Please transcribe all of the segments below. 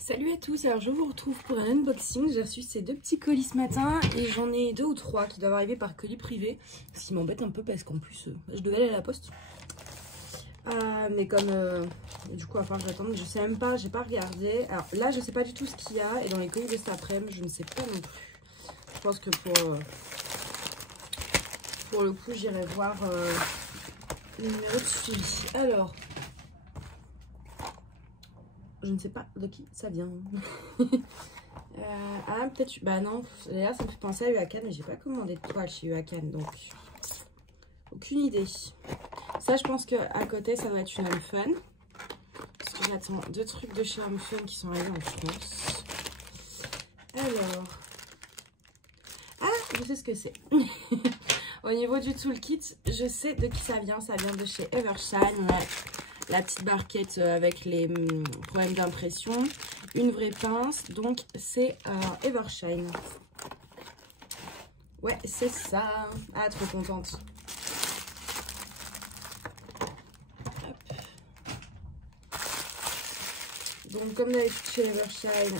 Salut à tous, alors je vous retrouve pour un unboxing. J'ai reçu ces deux petits colis ce matin et j'en ai 2 ou 3 qui doivent arriver par colis privé. Ce qui m'embête un peu parce qu'en plus je devais aller à la poste. Mais comme du coup à part que j'attende, je sais même pas, j'ai pas regardé. Alors là je sais pas du tout ce qu'il y a et dans les colis de cet après-midi je ne sais pas non plus. Je pense que pour le coup j'irai voir le numéro de suivi. Alors je ne sais pas de qui ça vient. Ah peut-être, bah non, là ça me fait penser à Uakan, mais j'ai pas commandé de toile chez Uakan, donc aucune idée. Ça je pense que à côté ça doit être une Home Fun, parce que j'attends 2 trucs de chez Home Fun qui sont arrivés en France. Alors, je sais ce que c'est. Au niveau du toolkit, je sais de qui ça vient de chez Evershine. Ouais. La petite barquette avec les problèmes d'impression, une vraie pince, donc c'est Evershine. Ouais, c'est ça. Ah, trop contente. Hop. Donc comme d'habitude chez Evershine,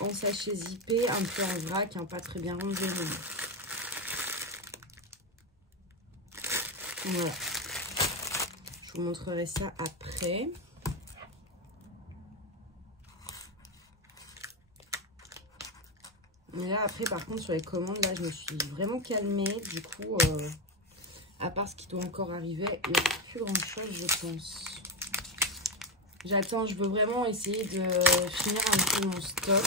en sachet zippé, un peu en vrac, hein, pas très bien rangé. Voilà. Je vous montrerai ça après. Mais là, après, par contre, sur les commandes, là, je me suis vraiment calmée. Du coup, à part ce qui doit encore arriver, il n'y a plus grand-chose, je pense. J'attends, je veux vraiment essayer de finir un peu mon stock.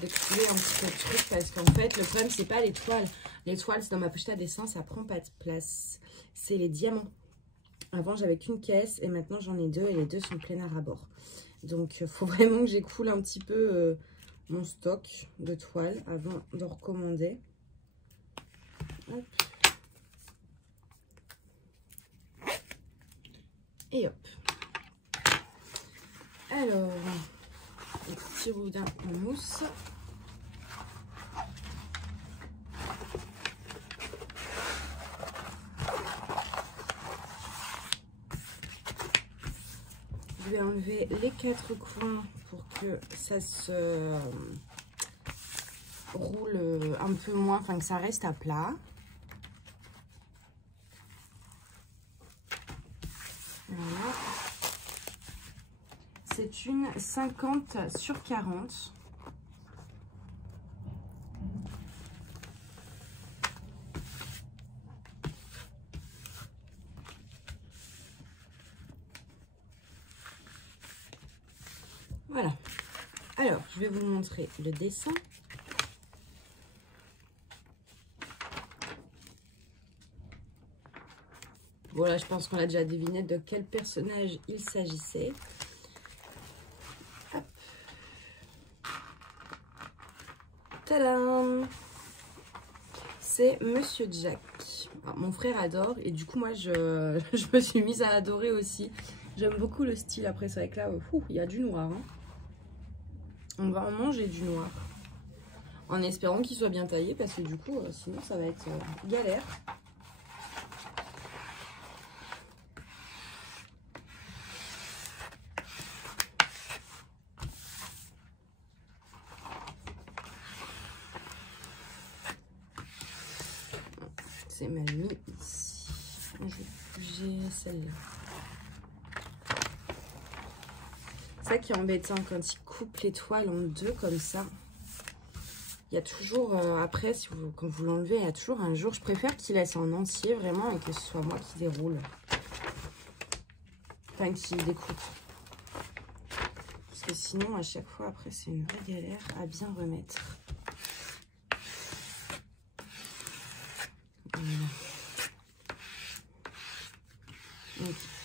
De trouver un petit peu de trucs. Parce qu'en fait, le problème, c'est pas les toiles. Les toiles, c'est dans ma pochette à dessin, ça prend pas de place. C'est les diamants. Avant, j'avais qu'une caisse et maintenant, j'en ai 2 et les 2 sont pleins à ras-bord. Donc, il faut vraiment que j'écoule un petit peu mon stock de toiles avant de recommander. Hop. Et hop. Alors, les petits boudins en mousse. Je vais enlever les 4 coins pour que ça se roule un peu moins, enfin que ça reste à plat. Voilà. C'est une 50/40. Voilà. Alors, je vais vous montrer le dessin. Voilà, je pense qu'on a déjà deviné de quel personnage il s'agissait. Tadam! C'est Monsieur Jack. Alors, mon frère adore et du coup moi je me suis mise à adorer aussi. J'aime beaucoup le style. Après c'est vrai que là il y a du noir. Hein. On va en manger du noir. En espérant qu'il soit bien taillé parce que du coup sinon ça va être galère. C'est mal mis ici. J'ai celle-là. C'est ça qui est embêtant quand ils coupent les toiles en 2 comme ça. Il y a toujours, après, quand vous l'enlevez, il y a toujours un jour. Je préfère qu'il laisse en entier vraiment et que ce soit moi qui déroule. Enfin, qui découpe. Parce que sinon, à chaque fois, après, c'est une vraie galère à bien remettre. Voilà.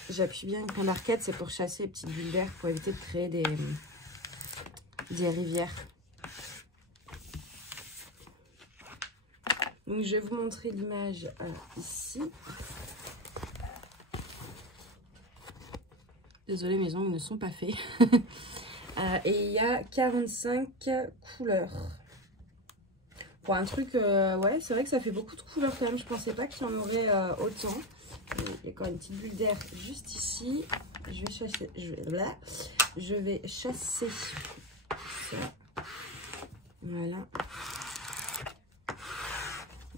J'appuie bien avec mon arcade, c'est pour chasser les petites bulles d'air, pour éviter de créer des rivières. Donc je vais vous montrer l'image ici. Désolée, mes ongles ne sont pas faits. Et il y a 45 couleurs. Pour un truc, ouais, c'est vrai que ça fait beaucoup de couleurs quand même. Je pensais pas qu'il y en aurait autant. Il y a encore une petite bulle d'air juste ici. Je vais chasser, je vais chasser ça. Voilà.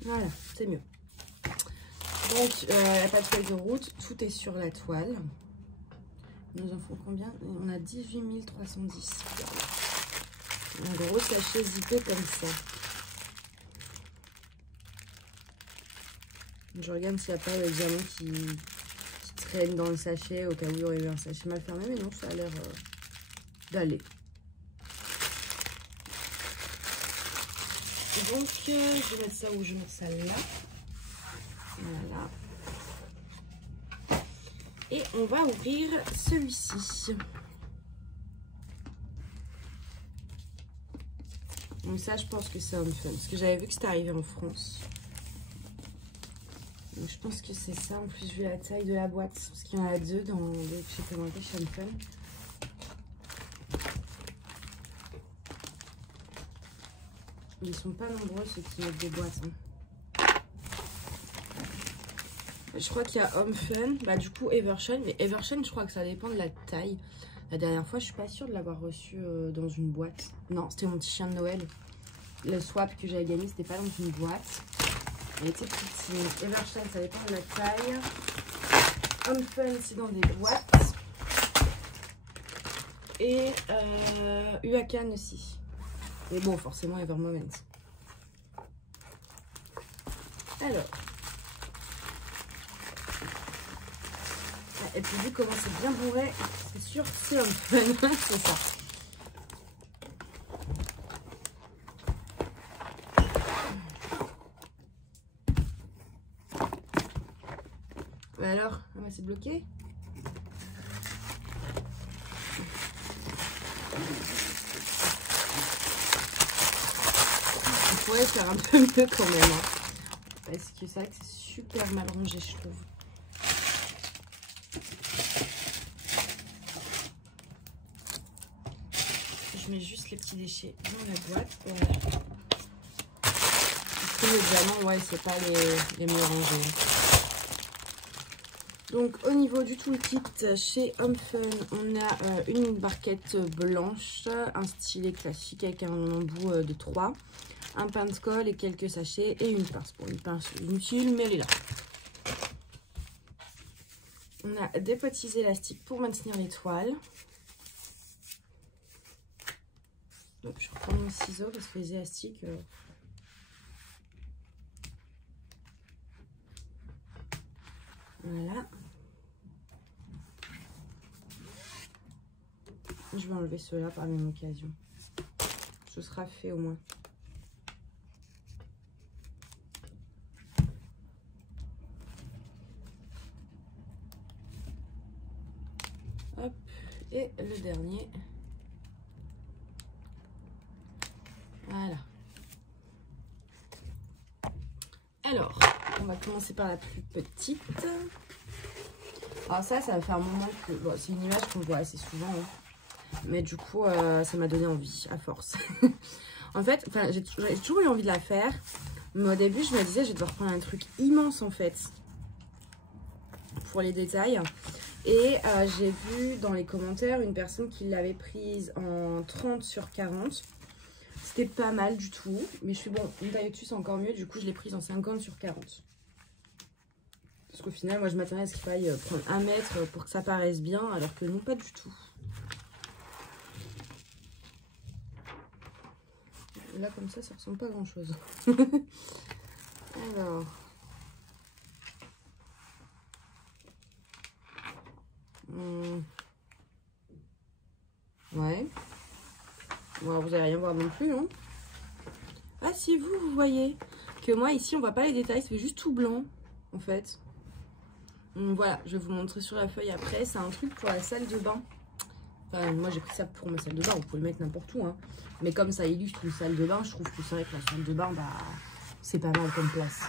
Voilà, c'est mieux. Donc, il n'y a pas de feuille de route. Tout est sur la toile. Nous en font combien? On a 18 310. Un gros sachet zippé comme ça. Je regarde s'il n'y a pas le diamant qui traîne dans le sachet au cas où il y aurait eu un sachet mal fermé. Mais non, ça a l'air d'aller. Donc, je vais mettre ça où je mets ça là. Voilà. Et on va ouvrir celui-ci. Donc ça, je pense que c'est Home Fun. Parce que j'avais vu que c'était arrivé en France. Donc je pense que c'est ça. En plus, vu la taille de la boîte. Parce qu'il y en a deux dans le que j'ai commandé chez Home Fun. Ils sont pas nombreux ceux qui mettent des boîtes. Hein. Je crois qu'il y a Home Fun. Bah du coup Evershine. Mais Evershine, je crois que ça dépend de la taille. La dernière fois, je suis pas sûre de l'avoir reçu dans une boîte. Non, c'était mon petit chien de Noël. Le swap que j'avais gagné, c'était pas dans une boîte. Elle était petite. Evershine, ça dépend de la taille. Home Fun, c'est dans des boîtes. Et Huacan aussi. Mais bon, forcément, Evermoment. Alors. Et puis vu comment c'est bien bourré, c'est sûr que c'est Home Fun. C'est ça. Bah alors, c'est bloqué. On pourrait faire un peu mieux quand même. Hein. Parce que c'est vrai que c'est super mal rangé, je trouve. Je mets juste les petits déchets dans la boîte. Voilà. Parce que les diamants, ouais, c'est pas les mieux rangés. Donc au niveau du toolkit, chez Home Fun, on a une barquette blanche, un stylet classique avec un embout de 3, un pain de colle et quelques sachets et une pince. Bon, une pince inutile, mais elle est là. On a des petits élastiques pour maintenir les toiles. Donc, je reprends mon ciseau parce que les élastiques... Voilà. Je vais enlever ceux-là par la même occasion. Ce sera fait au moins. Hop. Et le dernier. Voilà. Alors, on va commencer par la plus petite. Alors ça va faire un moment que... Bon, c'est une image qu'on voit assez souvent. Hein. Mais du coup, ça m'a donné envie, à force. En fait, j'ai toujours eu envie de la faire. Mais au début, je me disais, je vais devoir prendre un truc immense, en fait. Pour les détails. Et j'ai vu dans les commentaires une personne qui l'avait prise en 30 sur 40. C'était pas mal du tout. Mais je suis bon, une taille au-dessus, c'est encore mieux. Du coup, je l'ai prise en 50 sur 40. Parce qu'au final, moi, je m'attendais à ce qu'il faille prendre 1 mètre pour que ça paraisse bien. Alors que non, pas du tout. Là, comme ça ressemble pas à grand-chose. Alors... Ouais. Bon, vous allez rien voir non plus, hein. Ah, si vous voyez que moi, ici, on voit pas les détails. Ça fait juste tout blanc, en fait. Donc, voilà, je vais vous montrer sur la feuille après. C'est un truc pour la salle de bain. Enfin, moi, j'ai pris ça pour ma salle de bain. Vous pouvez le mettre n'importe où, hein. Mais comme ça illustre une salle de bain, je trouve que c'est vrai que la salle de bain, bah, c'est pas mal comme place.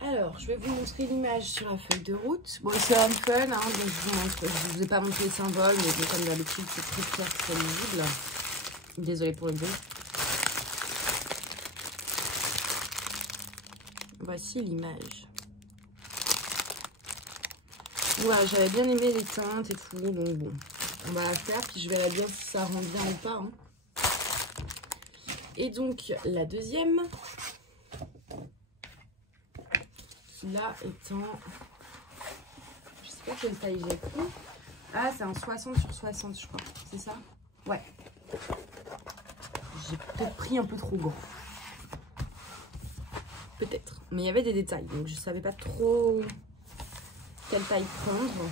Alors, Alors, je vais vous montrer l'image sur la feuille de route. Bon, c'est un fun, hein, donc je vous ai pas montré les symboles, mais bon, comme d'habitude, c'est très clair, très lisible. Désolée pour le bruit. Voici l'image. Voilà, j'avais bien aimé les teintes et tout, donc bon, on va la faire, puis je verrai bien si ça rend bien ou pas. Hein. Et donc, la deuxième, qui là est en... Je sais pas quelle taille j'ai pris. Ah, c'est un 60 sur 60, je crois. C'est ça? Ouais. J'ai peut-être pris un peu trop grand. Peut-être. Mais il y avait des détails, donc je savais pas trop quelle taille prendre.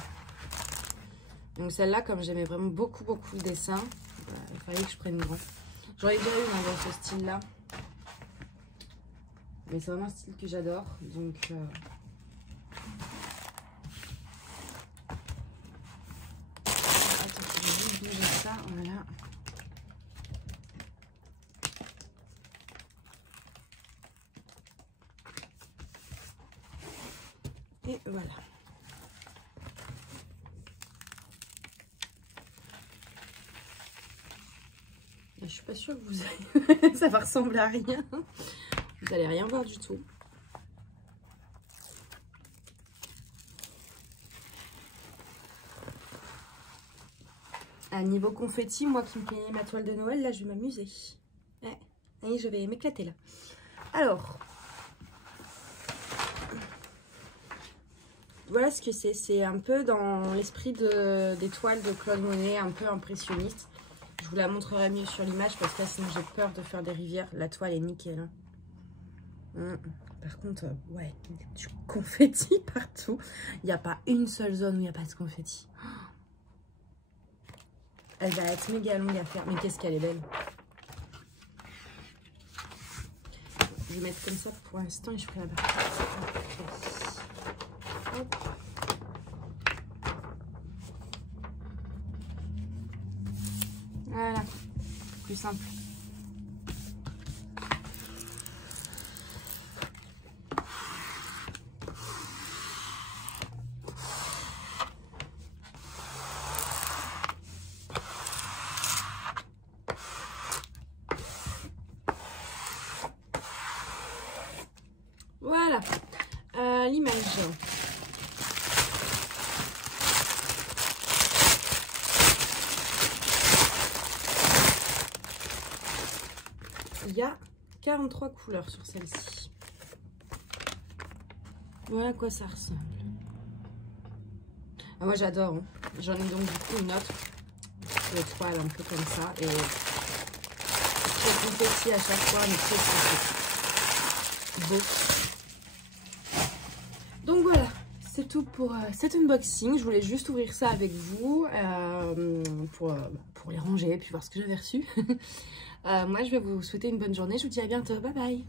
Donc celle-là, comme j'aimais vraiment beaucoup le dessin, il fallait que je prenne grand. J'en ai déjà eu dans ce style-là. Mais c'est vraiment un style que j'adore. Donc... Attends, je vais juste bouger ça. Voilà. Et voilà. Je suis pas sûre que vous allez... ça va ressembler à rien. Vous allez rien voir du tout. À niveau confetti, moi qui me plaignais ma toile de Noël, là je vais m'amuser. Ouais. Et je vais m'éclater là. Alors, voilà ce que c'est. C'est un peu dans l'esprit des toiles de Claude Monet, un peu impressionniste. Je vous la montrerai mieux sur l'image parce que là, sinon j'ai peur de faire des rivières. La toile est nickel. Hein. Par contre, ouais, du confetti partout. Il n'y a pas une seule zone où il n'y a pas de confetti. Elle va être méga longue à faire. Mais qu'est-ce qu'elle est belle. Je vais mettre comme ça pour l'instant et je ferai la partie. Hop. Voilà, plus simple. Voilà, l'image. Il y a 43 couleurs sur celle-ci. Voilà à quoi ça ressemble. Ah, moi j'adore. Hein. J'en ai donc du coup une autre de toile un peu comme ça. Et très confetti à chaque fois, mais très beau. Donc voilà, c'est tout pour cet unboxing. Je voulais juste ouvrir ça avec vous pour les ranger et puis voir ce que j'avais reçu. Moi je vais vous souhaiter une bonne journée. Je vous dis à bientôt. Bye bye.